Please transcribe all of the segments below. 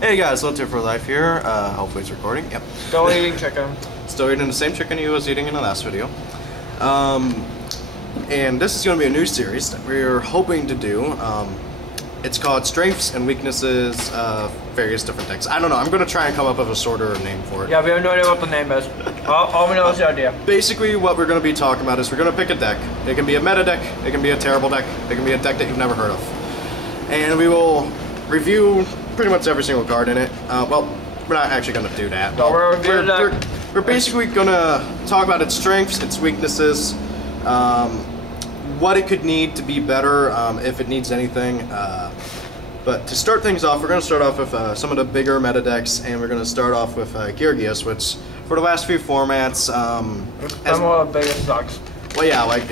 Hey guys, Let's Here for Life here. Hopefully it's recording. Yep. Still eating chicken. Still eating the same chicken you was eating in the last video. And this is going to be a new series that we're hoping to do. It's called Strengths and Weaknesses of Various Different Decks. I don't know, I'm going to try and come up with a shorter name for it. Yeah, we have no idea what the name is. All we know is the idea. Basically, what we're going to be talking about is we're going to pick a deck. It can be a meta deck, it can be a terrible deck, it can be a deck that you've never heard of. And we will review pretty much every single card in it. Well, we're not actually going to do that. No, we're basically going to talk about its strengths, its weaknesses, what it could need to be better, if it needs anything. But to start things off, we're going to start off with some of the bigger meta decks, and we're going to start off with Geargia, which for the last few formats... Some of the biggest sucks. Well, yeah, like,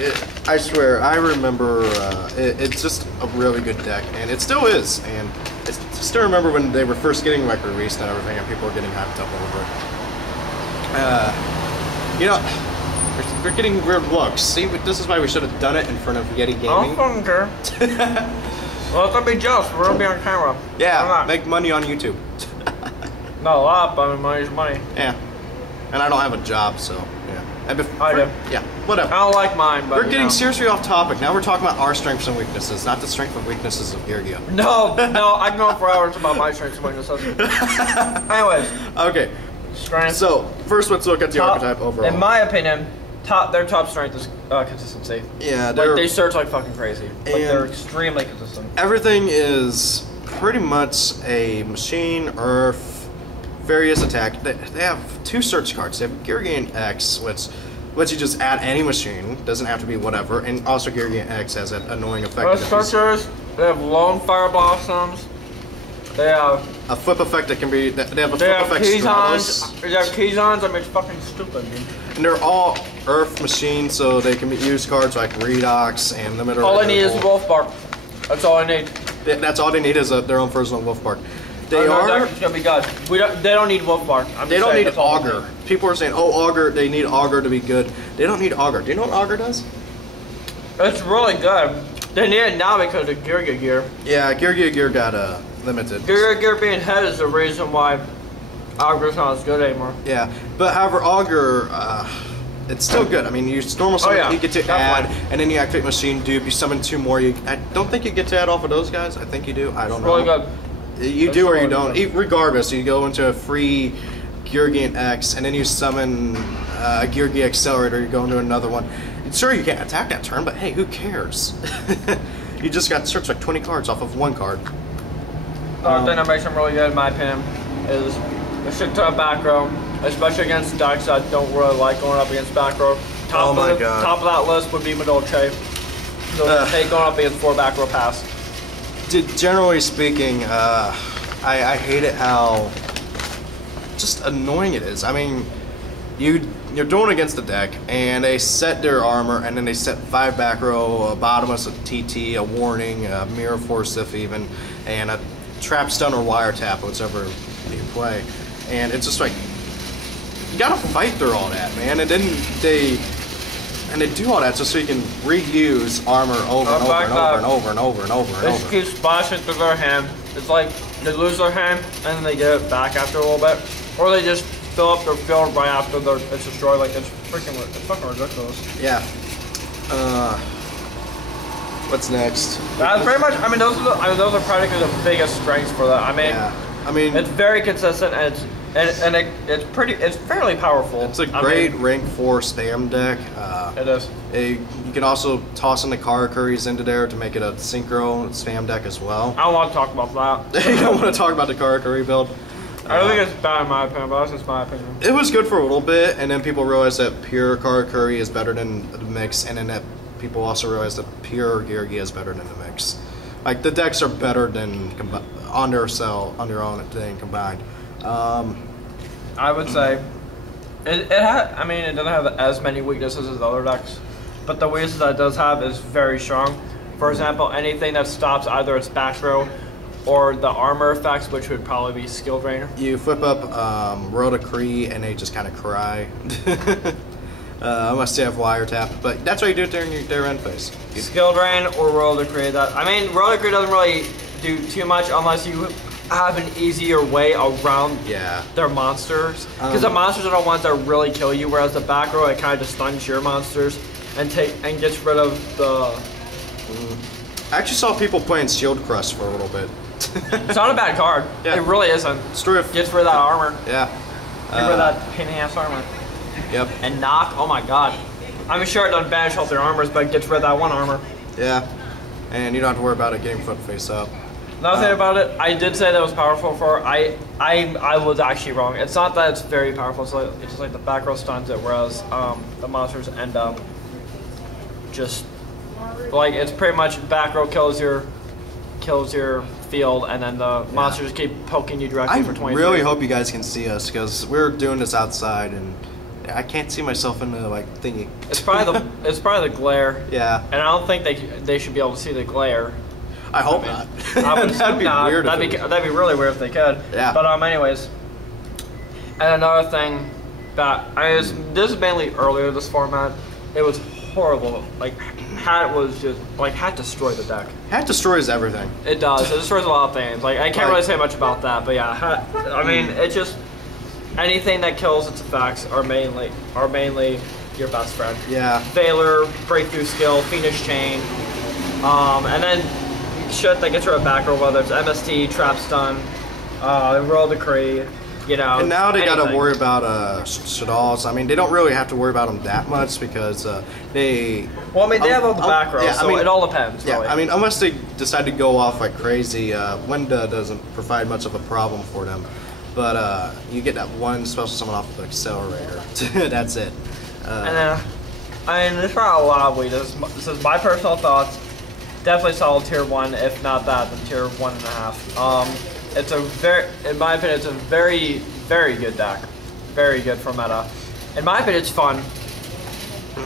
I swear, I remember it's just a really good deck, and it still is. And I still remember when they were first getting like released and everything, and people were getting hyped up over it. You know, we're getting weird looks. See, this is why we should have done it in front of Yeti Gaming. I don't fucking care. Well, don't be jealous. We're gonna be on camera. Yeah, make money on YouTube. Not a lot, but I mean, money's money. Yeah, and I don't have a job, so yeah. I do. Yeah, whatever. I don't like mine, but we're getting seriously off topic. Now we're talking about our strengths and weaknesses, not the strengths and weaknesses of Geargia. No, I can go on for hours about my strengths and weaknesses. Anyways. Okay. Strength. So, first let's look at the archetype overall. In my opinion, their top strength is consistency. Yeah, like, they search like fucking crazy. Like, they're extremely consistent. Everything is pretty much a machine, earth, various attack. They have two search cards. They have Geargia X, which lets you just add any machine, doesn't have to be whatever, and also Geargia X has an annoying effect. Searchers, they have lone fire blossoms. They have a flip effect that can be. They have a flip effect. They have Keysons. I mean, it's fucking stupid, dude. And they're all Earth machines, so they can use cards like Redox and Limiter. All I need is Wolf Bark. That's all I need. That's all they need is their own personal Wolf Bark. It's gonna be good. They don't need Wolf Bark. They don't need Augur. People are saying, "Oh, Augur. They need Augur to be good." They don't need Augur. Do you know what Augur does? It's really good. They need it now because of Geargia Gear. Yeah, Geargia Gear got limited. Geargia Gear being head is the reason why Augur's not as good anymore. Yeah, but however, Augur, it's still good. I mean, you normal summon, you get to add, and then you activate Machine Dupe, you summon two more. I don't think you get to add off of those guys. I think you do. I don't know. Really good. You do or you don't. Regardless, you go into a free Geargia X, and then you summon a Geargia Accelerator, you go into another one. Sure, you can't attack that turn, but hey, who cares? You just got to search like 20 cards off of one card. The thing that makes them really good, in my opinion, is the shit to a back row, especially against decks that don't really like going up against back row. Top of that list would be Madolche. So hate going up against 4 back row pass. Generally speaking, I hate it how just annoying it is. I mean, you're doing against the deck, and they set their armor, and then they set 5 back row, a bottomless, a TT, a warning, a mirror force if even, and a trap stun or wiretap, whichever you play. And it's just like, you gotta fight through all that, man. And then they do all that just so you can reuse armor over and over and over and over and over and over and over. They just keep splashing through their hand. It's like they lose their hand and then they get it back after a little bit, or they just fill up their field right after it's destroyed. Like, it's fucking ridiculous. Yeah. What's next? That's pretty much. I mean, those are practically the biggest strengths for that. I mean, yeah. I mean, it's very consistent and it's fairly powerful. It's a great rank 4 spam deck. It is. You can also toss in the Karakuris into there to make it a synchro spam deck as well. I don't want to talk about that. You don't want to talk about the Karakuri build? I don't think it's bad in my opinion, but that's just my opinion. It was good for a little bit, and then people realized that pure Karakuri is better than the mix, and then that people also realized that pure Geargia is better than the mix. Like, the decks are better than on their own thing combined. I would say it doesn't have as many weaknesses as other decks, but the weakness that it does have is very strong. For example, anything that stops either its back row or the armor effects, which would probably be Skill Drainer. You flip up Road to Kree and they just kind of cry. Unless they have wiretap, but that's what you do during their end phase. Skill Drain or Roll to Kree. I mean, Roll to Kree doesn't really do too much unless you have an easier way around their monsters. Because the monsters are the ones that really kill you, whereas the back row, it kind of just stuns your monsters and gets rid of the... I actually saw people playing Shield Crush for a little bit. It's not a bad card. Yeah. It really isn't. Gets rid of that armor. Yeah. Get rid of that pain in the ass armor. Yep. And knock, oh my god. I'm sure it doesn't banish all their armors, but it gets rid of that one armor. Yeah. And you don't have to worry about it getting foot face up. Another thing about it, I did say that it was powerful for I was actually wrong. It's not that it's very powerful, so it's just like the back row stuns it, whereas the monsters end up just like it's pretty much back row kills your field, and then the monsters keep poking you directly for 20. I really hope you guys can see us because we're doing this outside and I can't see myself in the like thingy. It's probably the glare. Yeah. And I don't think they should be able to see the glare. I hope not. I would That'd be not. weird. That'd be really weird if they could. Yeah. But anyways, and another thing that this is mainly earlier this format. It was horrible. Like Hat was just like Hat destroyed the deck. Hat destroys everything. It does. It destroys a lot of things. Like I can't really say much about that, but yeah, Hat. I mean, it just anything that kills its effects are mainly your best friend. Yeah. Valor, Breakthrough Skill, Fiendish Chain, and then shit that gets rid of back row, whether it's MST, Trap Stun, Royal Decree, you know. And now they gotta worry about Shaddolls. I mean, they don't really have to worry about them that much because they. Well, I mean, they have all the back row, so it all depends. Yeah, really. I mean, unless they decide to go off like crazy, Linda doesn't provide much of a problem for them. But you get that one special summon off the accelerator. That's it. And I mean, there's probably a lot of weaknesses. This is my personal thoughts. Definitely solid tier 1, if not that, then tier 1.5. It's in my opinion, it's a very, very good deck. Very good for meta. In my opinion, it's fun.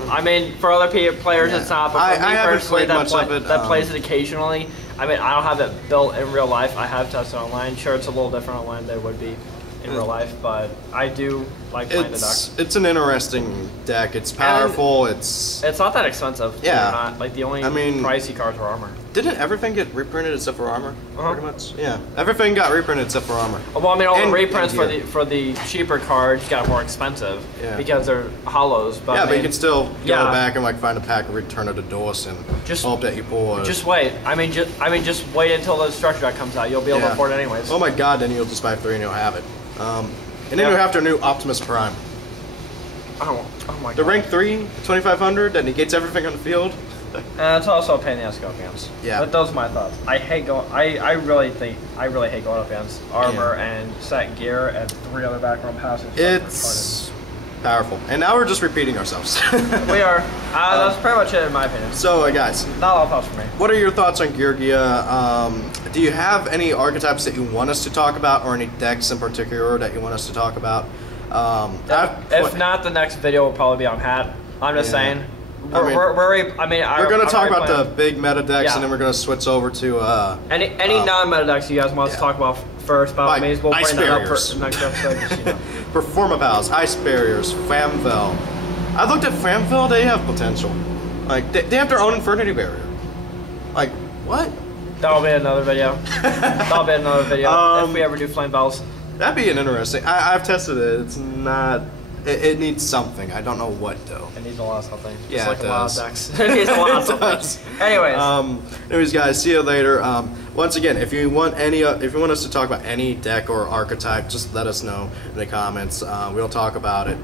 I mean, for other players, it's not. But for me personally, that plays it occasionally. I mean, I don't have it built in real life. I have tested online. Sure, it's a little different online than it would be in real life, but I do like playing the deck. It's an interesting deck. It's powerful. It's not that expensive. Yeah. Not. Like the only pricey cards are armor. Didn't everything get reprinted except for armor? Pretty much. Yeah. Everything got reprinted except for armor. Well, I mean, all the reprints for the cheaper cards got more expensive because they're hollows. But yeah, but you can still go back and like find a pack and return it to DOS and just hope that you pull. Just wait. I mean, just wait until the structure deck comes out. You'll be able to afford it anyways. Oh my God! Then you'll just buy 3 and you'll have it. And then you'll have to new Optimus Prime. Oh my God. The rank 3, 2500 that negates everything on the field. And it's also a pain in the ass to go up against. Yeah. But those are my thoughts. I hate going. I really hate going up against armor and set gear and 3 other background passes. It's powerful. And now we're just repeating ourselves. We are. That's pretty much it in my opinion. So guys, not a lot of thoughts for me. What are your thoughts on Geargia? Do you have any archetypes that you want us to talk about, or any decks in particular that you want us to talk about? If not, the next video will probably be on Hat. I'm just saying. We're going to talk about the big meta decks, and then we're going to switch over to any non-meta decks you guys want us to talk about first. We'll bring that up for the next episode. Just, you know. Performapals, Ice Barriers, Famvel. I looked at Famvel; they have potential. Like they have their own Infinity Barrier. Like what? That'll be another video. If we ever do Flame Bells. That'd be an interesting. I've tested it. It's not. It needs something. I don't know what though. It needs a lot of something. Yeah, just like it a lot does. of decks. It needs a lot of something. Anyways, guys, see you later. Once again, if you want us to talk about any deck or archetype, just let us know in the comments. We'll talk about it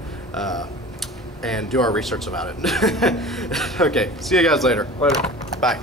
and do our research about it. Okay, see you guys later. Later. Bye.